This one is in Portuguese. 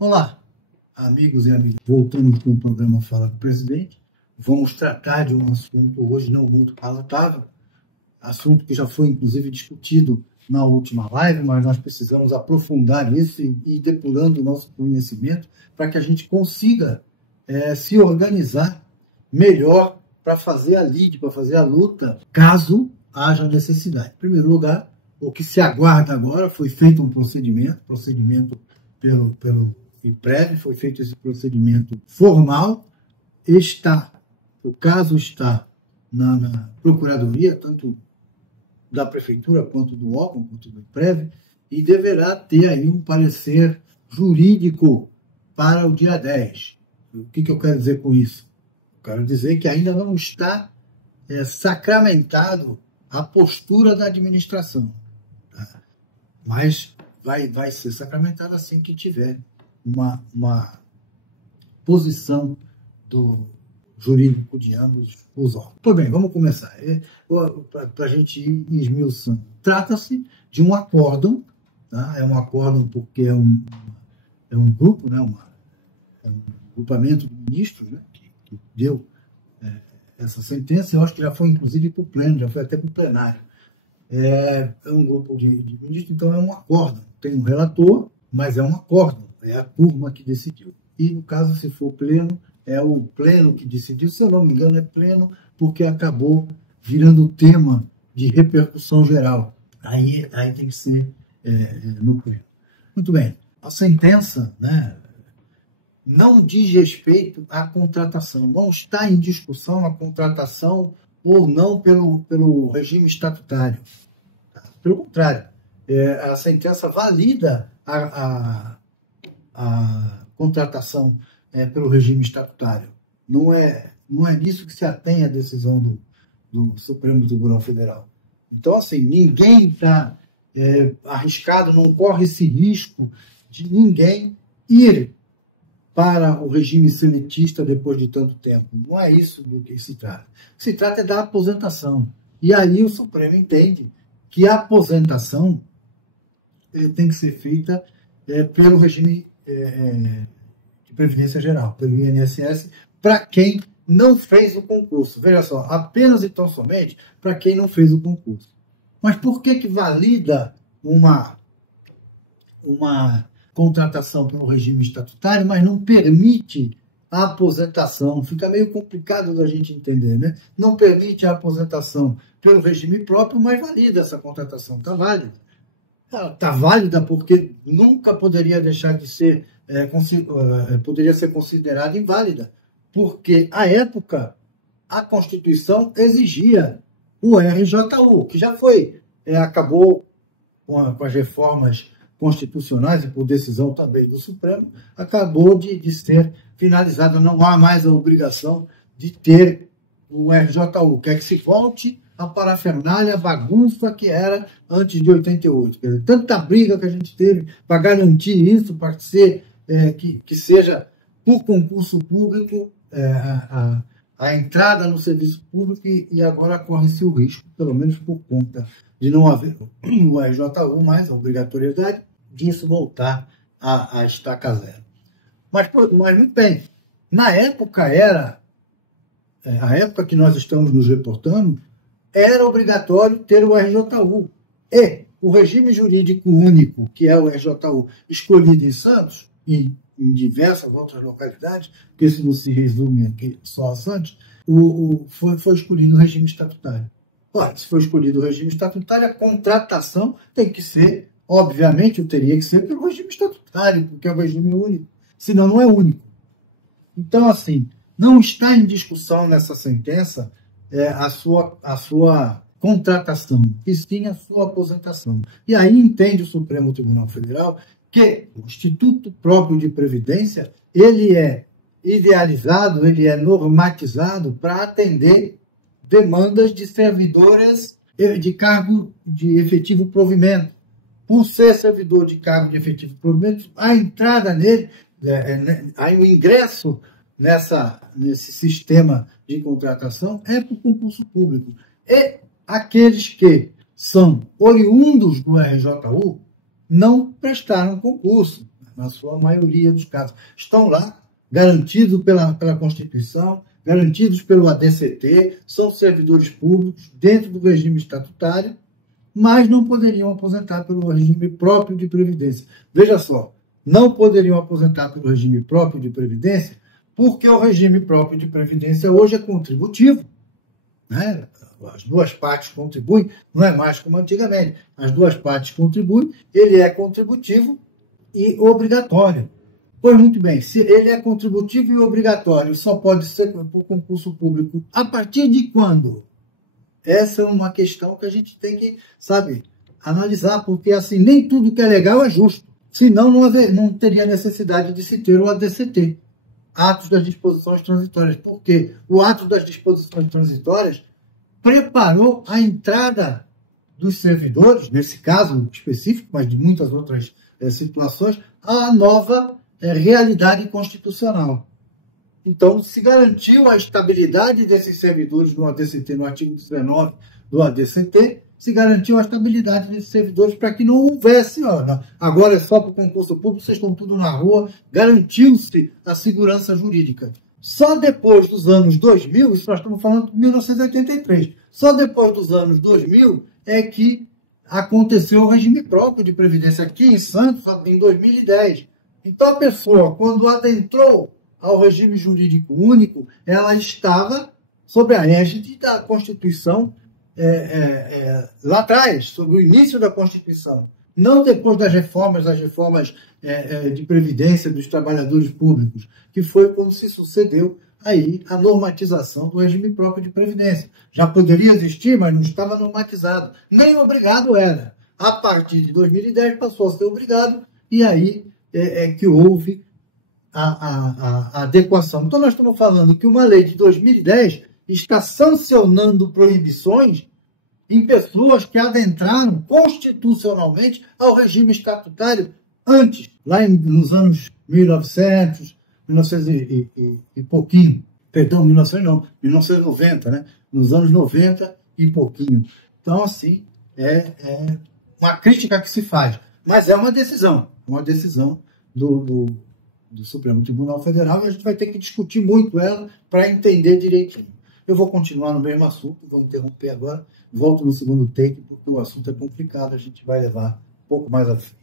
Olá, amigos e amigas. Voltamos com o programa Fala com o Presidente. Vamos tratar de um assunto hoje não muito palatável, assunto que já foi, inclusive, discutido na última live, mas nós precisamos aprofundar isso e ir depurando o nosso conhecimento para que a gente consiga se organizar melhor para fazer a lide, para fazer a luta, caso haja necessidade. Em primeiro lugar, o que se aguarda agora, foi feito um procedimento pelo IPREV, foi feito esse procedimento formal, o caso está na Procuradoria, tanto da Prefeitura, quanto do órgão, quanto do IPREV, e deverá ter aí um parecer jurídico para o dia 10. O que eu quero dizer com isso? Eu quero dizer que ainda não está sacramentado a postura da administração, tá? Mas vai ser sacramentado assim que tiver uma posição do jurídico de ambos os órgãos. Pois bem, vamos começar. Para a gente ir esmiuçando. Trata-se de um acórdão, tá? É um acórdão porque é um grupo, né? É um grupamento de ministros, né? que deu essa sentença. Eu acho que já foi, inclusive, para o pleno, já foi até para o plenário. É um grupo de ministros, então é um acórdão. Tem um relator, mas é um acórdão. É a turma que decidiu. E, no caso, se for pleno, é o pleno que decidiu. Se eu não me engano, é pleno, porque acabou virando tema de repercussão geral. Aí tem que ser no pleno. Muito bem. A sentença, né, não diz respeito à contratação. Não está em discussão a contratação ou não pelo regime estatutário. Pelo contrário, a sentença valida a contratação pelo regime estatutário. Não é nisso que se atém a decisão do Supremo Tribunal Federal. Então, assim, ninguém está arriscado, não corre esse risco de ninguém ir para o regime seletista depois de tanto tempo. Não é isso do que se trata. O que se trata é da aposentação. E aí o Supremo entende que a aposentação tem que ser feita pelo regime de Previdência Geral, pelo INSS, para quem não fez o concurso. Veja só, apenas e tão somente para quem não fez o concurso. Mas por que valida uma contratação pelo regime estatutário, mas não permite a aposentação? Fica meio complicado da gente entender, né? Não permite a aposentação pelo regime próprio, mas valida essa contratação. Está válida. Ela está válida porque nunca poderia deixar de ser, poderia ser considerada inválida, porque, à época, a Constituição exigia o RJU, que já foi, acabou com as reformas constitucionais e por decisão também do Supremo, acabou de ser finalizada. Não há mais a obrigação de ter o RJU, quer que se volte a parafernália, a bagunça que era antes de 88. Quer dizer, tanta briga que a gente teve para garantir isso, para que seja por concurso público a entrada no serviço público, e agora corre-se o risco, pelo menos por conta de não haver o RJU mais, a obrigatoriedade disso voltar a estaca zero. Mas muito bem, na época a época que nós estamos nos reportando, era obrigatório ter o RJU. E o regime jurídico único, que é o RJU, escolhido em Santos e em diversas outras localidades, porque isso não se resume aqui só a Santos, foi escolhido o regime estatutário. Ora, se for escolhido o regime estatutário, a contratação tem que ser, obviamente, teria que ser pelo regime estatutário, porque é o regime único, senão não é único. Então, assim, não está em discussão nessa sentença a sua contratação, e sim a sua aposentação. E aí entende o Supremo Tribunal Federal que o Instituto próprio de Previdência, ele é idealizado, ele é normatizado para atender demandas de servidoras de cargo de efetivo provimento. Por ser servidor de cargo de efetivo provimento, a entrada nele, o ingresso nesse sistema de contratação é por concurso público. E aqueles que são oriundos do RJU não prestaram concurso. na sua maioria dos casos. Estão lá, garantidos pela Constituição, garantidos pelo ADCT, são servidores públicos dentro do regime estatutário, mas não poderiam aposentar pelo regime próprio de previdência. Veja só, não poderiam aposentar pelo regime próprio de previdência porque o regime próprio de previdência hoje é contributivo, né? As duas partes contribuem, não é mais como antigamente. As duas partes contribuem, ele é contributivo e obrigatório. Pois muito bem, se ele é contributivo e obrigatório, só pode ser por concurso público a partir de quando? Essa é uma questão que a gente tem que, sabe, analisar, porque assim, nem tudo que é legal é justo. Senão não teria necessidade de se ter o ADCT, atos das disposições transitórias. Porque o ato das disposições transitórias preparou a entrada dos servidores, nesse caso específico, mas de muitas outras situações, à nova realidade constitucional. Então, se garantiu a estabilidade desses servidores no ADCT, no artigo 19 do ADCT, se garantiu a estabilidade desses servidores para que não houvesse, agora é só para o concurso público, vocês estão tudo na rua, garantiu-se a segurança jurídica. Só depois dos anos 2000, isso nós estamos falando de 1983, só depois dos anos 2000 é que aconteceu o regime próprio de previdência aqui em Santos, em 2010. Então a pessoa, quando adentrou ao regime jurídico único, ela estava sob a égide da Constituição lá atrás, sobre o início da Constituição. Não depois das reformas de previdência dos trabalhadores públicos, que foi quando se sucedeu aí a normatização do regime próprio de previdência. Já poderia existir, mas não estava normatizado. Nem obrigado era. A partir de 2010 passou a ser obrigado, e aí é que houve a adequação. Então nós estamos falando que uma lei de 2010 está sancionando proibições em pessoas que adentraram constitucionalmente ao regime estatutário antes, lá nos anos 1900 e pouquinho. Perdão, 1990, né? Nos anos 90 e pouquinho. Então, assim, é uma crítica que se faz. Mas é uma decisão do Supremo Tribunal Federal, e a gente vai ter que discutir muito ela para entender direitinho. Eu vou continuar no mesmo assunto, vou interromper agora, volto no segundo take, porque o assunto é complicado, a gente vai levar um pouco mais a frente.